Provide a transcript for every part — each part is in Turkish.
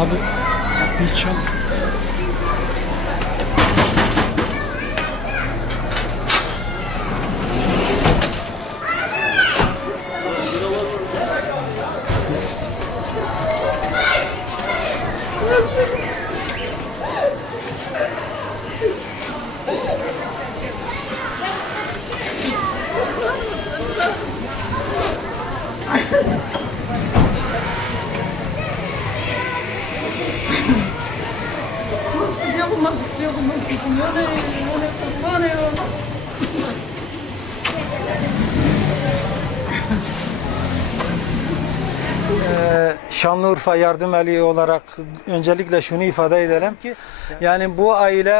Abi bir çal. Şanlıurfa Yardım Eli olarak öncelikle şunu ifade edelim ki yani bu aile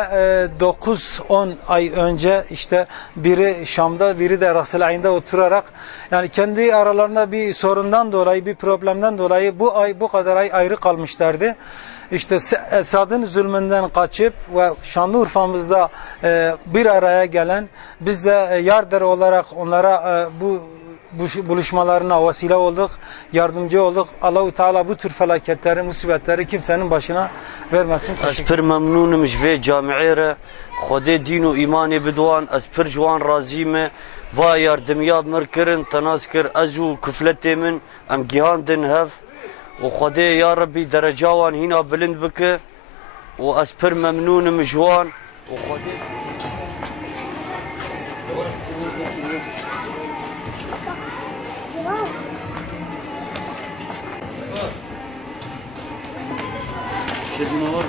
9-10 ay önce işte biri Şam'da biri de Ras-ı Ayn'da oturarak yani kendi aralarında bir sorundan dolayı bir problemden dolayı bu kadar ay ayrı kalmışlardı. İşte Esad'ın zulmünden kaçıp ve Şanlıurfa'mızda bir araya gelen biz de yardır olarak onlara bu buluşmalarına vesile olduk, yardımcı olduk. Allahu Teala bu tür felaketleri, musibetleri kimsenin başına vermesin. Ez pir memnunum ji vê camiê re. Xwedê dîn û îmanê bidowan. Ez pir ji wan razî me. Va yardimiya mir kirin, tenas kir ez û kifletê min em gihandin hev. û Xwedê ya Rebbî dereca wan hîna bilind bike. û ez pir memnunum ji wan. û Xwedê Şedin var.